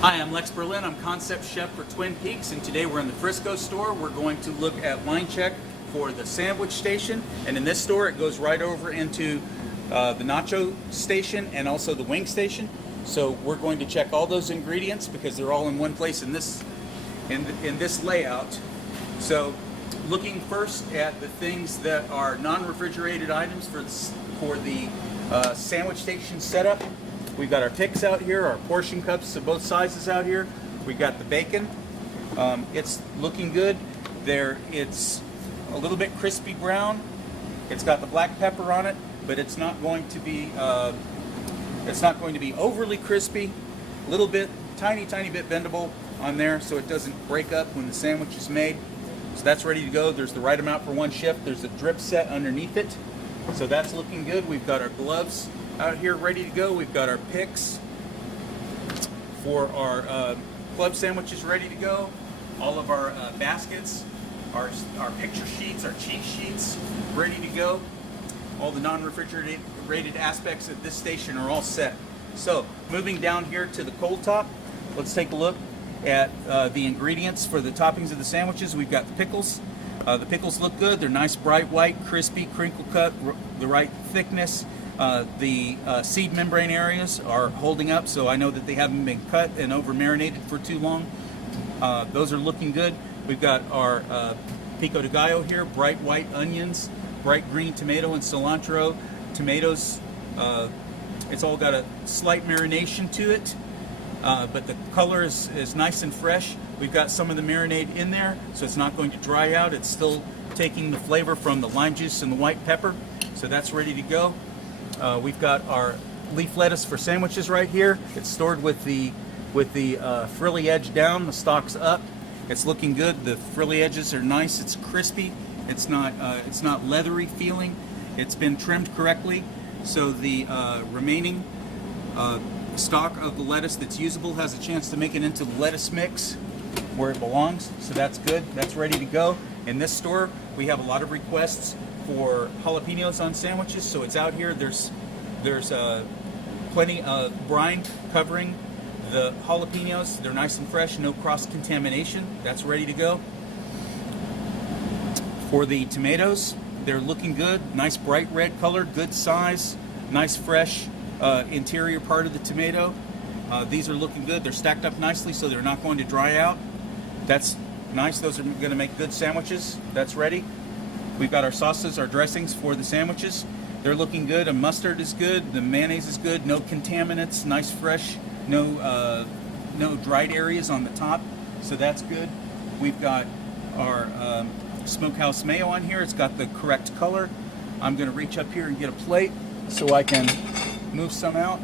Hi, I'm Lex Berlin. I'm concept chef for Twin Peaks, and today we're in the Frisco store. We're going to look at line check for the sandwich station, and in this store it goes right over into the nacho station and also the wing station. So we're going to check all those ingredients because they're all in one place in this layout. So looking first at the things that are non-refrigerated items for the sandwich station setup. We've got our picks out here, our portion cups of both sizes out here. We've got the bacon. It's looking good. It's a little bit crispy brown. It's got the black pepper on it, but it's not going to be overly crispy. A little bit, tiny bit bendable on there, so it doesn't break up when the sandwich is made. So that's ready to go. There's the right amount for one shift. There's a drip set underneath it, so that's looking good. We've got our gloves out here ready to go. We've got our picks for our club sandwiches ready to go. All of our baskets, our picture sheets, our cheat sheets ready to go. All the non-refrigerated aspects of this station are all set. So moving down here to the cold top, let's take a look at the ingredients for the toppings of the sandwiches. We've got the pickles. The pickles look good. They're nice, bright white, crispy, crinkle cut, the right thickness. The seed membrane areas are holding up, so I know that they haven't been cut and over marinated for too long. Those are looking good. We've got our pico de gallo here, bright white onions, bright green tomato and cilantro. Tomatoes, it's all got a slight marination to it, but the color is nice and fresh. We've got some of the marinade in there, so it's not going to dry out. It's still taking the flavor from the lime juice and the white pepper, so that's ready to go. We've got our leaf lettuce for sandwiches right here. It's stored with the frilly edge down, the stalks up. It's looking good. The frilly edges are nice. It's crispy. It's not leathery feeling. It's been trimmed correctly, so the remaining stalk of the lettuce that's usable has a chance to make it into the lettuce mix where it belongs. So that's good. That's ready to go. In this store, we have a lot of requests for jalapenos on sandwiches, so it's out here. There's plenty of brine covering the jalapenos. They're nice and fresh, no cross-contamination. That's ready to go. For the tomatoes, they're looking good. Nice bright red color, good size, nice fresh interior part of the tomato. These are looking good. They're stacked up nicely, so they're not going to dry out. That's nice. Those are going to make good sandwiches. That's ready. We've got our sauces, our dressings for the sandwiches. They're looking good. A mustard is good. The mayonnaise is good. No contaminants. Nice, fresh. No dried areas on the top. So that's good. We've got our smokehouse mayo on here. It's got the correct color. I'm going to reach up here and get a plate so I can move some out.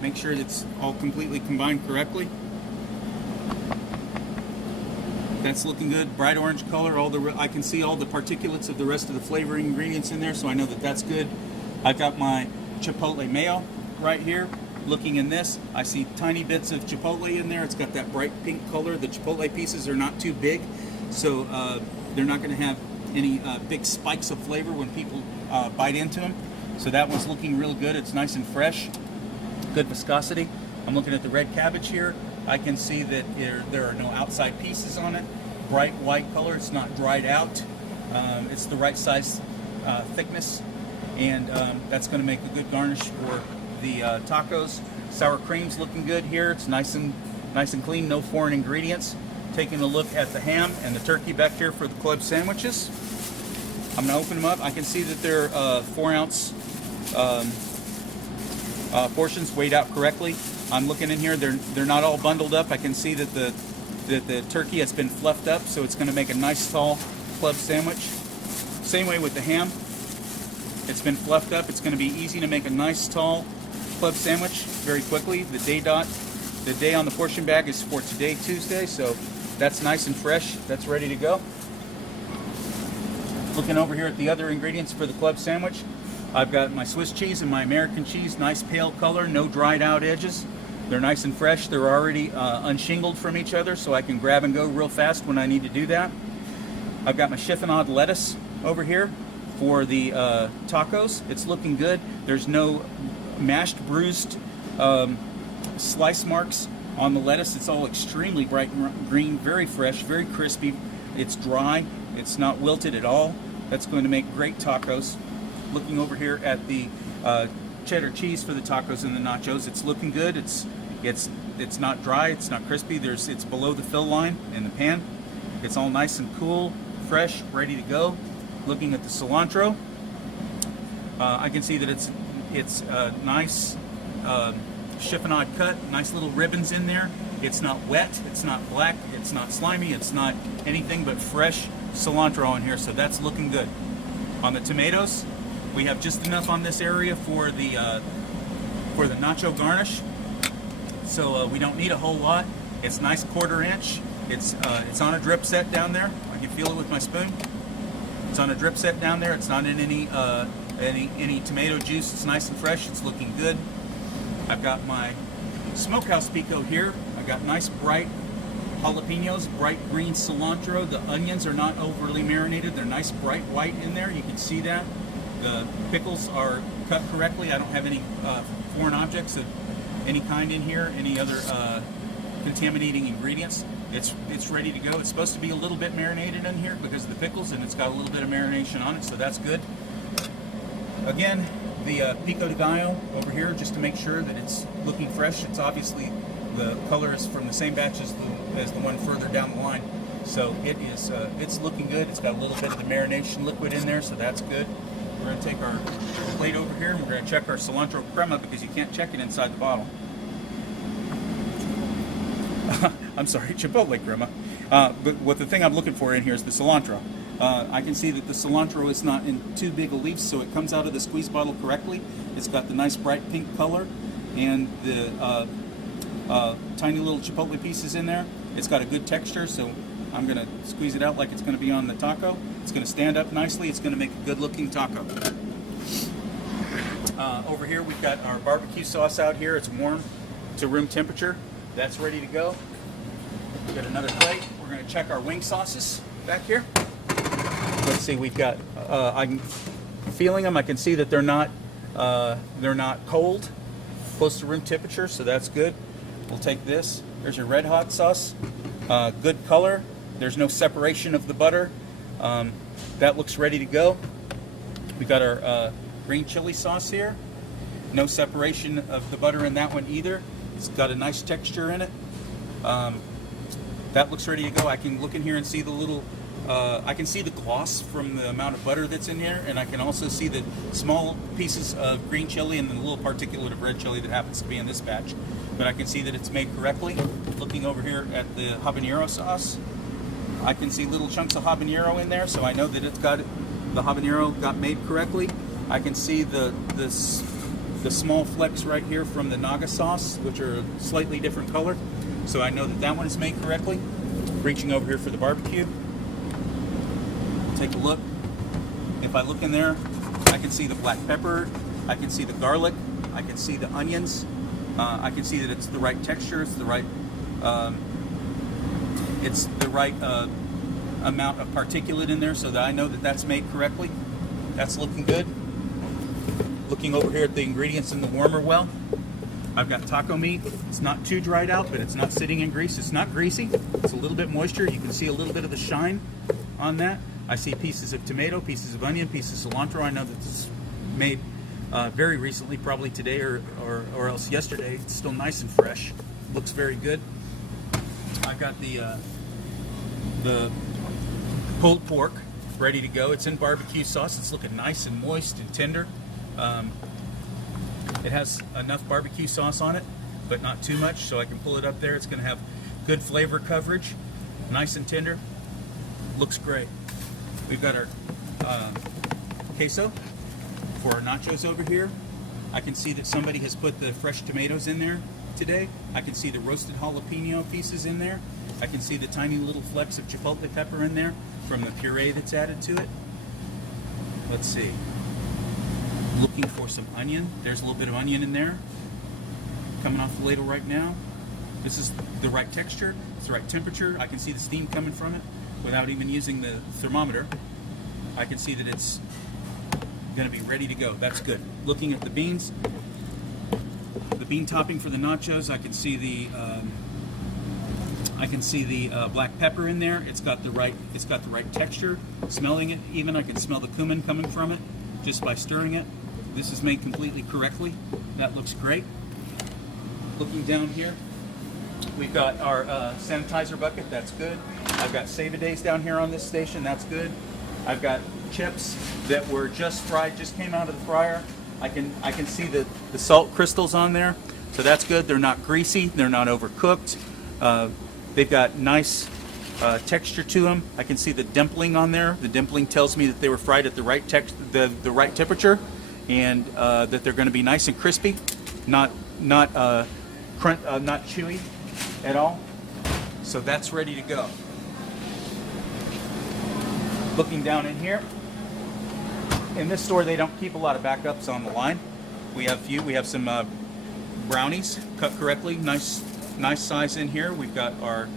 Make sure it's all completely combined correctly. That's looking good. Bright orange color. I can see all the particulates of the rest of the flavoring ingredients in there, so I know that that's good. I've got my chipotle mayo right here. Looking in this, I see tiny bits of chipotle in there. It's got that bright pink color. The chipotle pieces are not too big, so they're not going to have any big spikes of flavor when people bite into them. So that one's looking real good. It's nice and fresh. Good viscosity. I'm looking at the red cabbage here. I can see that there are no outside pieces on it. Bright white color. It's not dried out. It's the right size thickness, and that's going to make a good garnish for the tacos. Sour cream's looking good here. It's nice and clean. No foreign ingredients. Taking a look at the ham and the turkey back here for the club sandwiches. I'm going to open them up. I can see that they're 4-ounce portions, weighed out correctly. I'm looking in here. They're not all bundled up. I can see that the turkey has been fluffed up, so it's going to make a nice tall club sandwich. Same way with the ham. It's been fluffed up. It's going to be easy to make a nice tall club sandwich very quickly. The day on the portion bag is for today, Tuesday, so that's nice and fresh. That's ready to go. Looking over here at the other ingredients for the club sandwich, I've got my Swiss cheese and my American cheese. Nice pale color, no dried out edges. They're nice and fresh. They're already unshingled from each other, so I can grab and go real fast when I need to do that. I've got my chiffonade lettuce over here for the tacos. It's looking good. There's no mashed, bruised slice marks On the lettuce, it's all extremely bright green, very fresh, very crispy. It's dry, it's not wilted at all. That's going to make great tacos. Looking over here at the cheddar cheese for the tacos and the nachos, it's looking good. It's not dry, it's not crispy. It's below the fill line in the pan. It's all nice and cool, fresh, ready to go. Looking at the cilantro, I can see that it's nice chiffonade cut, nice little ribbons in there. It's not wet, it's not black, it's not slimy, it's not anything but fresh cilantro in here, so that's looking good. On the tomatoes, we have just enough on this area for the nacho garnish, so we don't need a whole lot. It's nice 1/4 inch. It's on a drip set down there. I can feel it with my spoon. It's on a drip set down there. It's not in any tomato juice. It's nice and fresh. It's looking good. I've got my smokehouse pico here. I've got nice bright jalapenos, bright green cilantro. The onions are not overly marinated. They're nice bright white in there. You can see that. The pickles are cut correctly. I don't have any foreign objects of any kind in here, any other contaminating ingredients. It's ready to go. It's supposed to be a little bit marinated in here because of the pickles, and it's got a little bit of marination on it, so that's good. Again, the pico de gallo over here, just to make sure that it's looking fresh. It's obviously, the color is from the same batch as the one further down the line. So it's looking good. It's got a little bit of the marination liquid in there, so that's good. We're going to take our plate over here and we're going to check our cilantro crema because you can't check it inside the bottle. I'm sorry, chipotle crema. But what the thing I'm looking for in here is the cilantro. I can see that the cilantro is not in too big a leaf, so it comes out of the squeeze bottle correctly. It's got the nice bright pink color and the tiny little chipotle pieces in there. It's got a good texture, so I'm going to squeeze it out like it's going to be on the taco. It's going to stand up nicely. It's going to make a good looking taco. Over here we've got our barbecue sauce out here. It's warm to room temperature. That's ready to go. We've got another plate. We're going to check our wing sauces back here. Let's see, we've got, I'm feeling them. I can see that they're not cold, close to room temperature, so that's good. We'll take this. There's your red hot sauce. Good color. There's no separation of the butter. That looks ready to go. We've got our green chili sauce here. No separation of the butter in that one either. It's got a nice texture in it. That looks ready to go. I can look in here and see the little, I can see the gloss from the amount of butter that's in here, and I can also see the small pieces of green chili and the little particulate of red chili that happens to be in this batch. But I can see that it's made correctly. Looking over here at the habanero sauce, I can see little chunks of habanero in there, so I know that the habanero got made correctly. I can see the small flecks right here from the naga sauce, which are a slightly different color. So I know that that one is made correctly. Reaching over here for the barbecue. Take a look. If I look in there, I can see the black pepper. I can see the garlic. I can see the onions. I can see that it's the right texture. It's the right amount of particulate in there, so that I know that that's made correctly. That's looking good. Looking over here at the ingredients in the warmer well, I've got taco meat. It's not too dried out, but it's not sitting in grease. It's not greasy. It's a little bit moisture. You can see a little bit of the shine on that. I see pieces of tomato, pieces of onion, pieces of cilantro. I know that this is made very recently, probably today or else yesterday. It's still nice and fresh. Looks very good. I've got the pulled pork ready to go. It's in barbecue sauce. It's looking nice and moist and tender. It has enough barbecue sauce on it, but not too much, so I can pull it up there. It's going to have good flavor coverage, nice and tender. Looks great. We've got our queso for our nachos over here. I can see that somebody has put the fresh tomatoes in there today. I can see the roasted jalapeno pieces in there. I can see the tiny little flecks of chipotle pepper in there from the puree that's added to it. Let's see. Looking for some onion. There's a little bit of onion in there. Coming off the ladle right now. This is the right texture. It's the right temperature. I can see the steam coming from it without even using the thermometer. I can see that it's going to be ready to go. That's good. Looking at the beans, the bean topping for the nachos. I can see the black pepper in there. It's got the right texture. Smelling it, even I can smell the cumin coming from it just by stirring it. This is made completely correctly. That looks great. Looking down here, we've got our sanitizer bucket. That's good. I've got Save-A-Days down here on this station. That's good. I've got chips that were just fried, just came out of the fryer. I can see the salt crystals on there, so that's good. They're not greasy. They're not overcooked. They've got nice texture to them. I can see the dimpling on there. The dimpling tells me that they were fried at the right right temperature, and that they're going to be nice and crispy, not chewy at all. So that's ready to go. Looking down in here, in this store they don't keep a lot of backups on the line. We have few. We have some brownies cut correctly, nice size in here. We've got our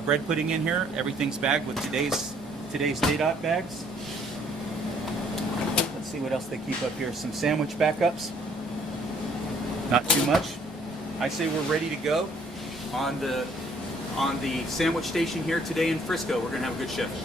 bread pudding in here. Everything's bagged with today's Day-Dot bags. Let's see what else they keep up here. Some sandwich backups. Not too much. I say we're ready to go on the sandwich station here today in Frisco. We're gonna have a good shift.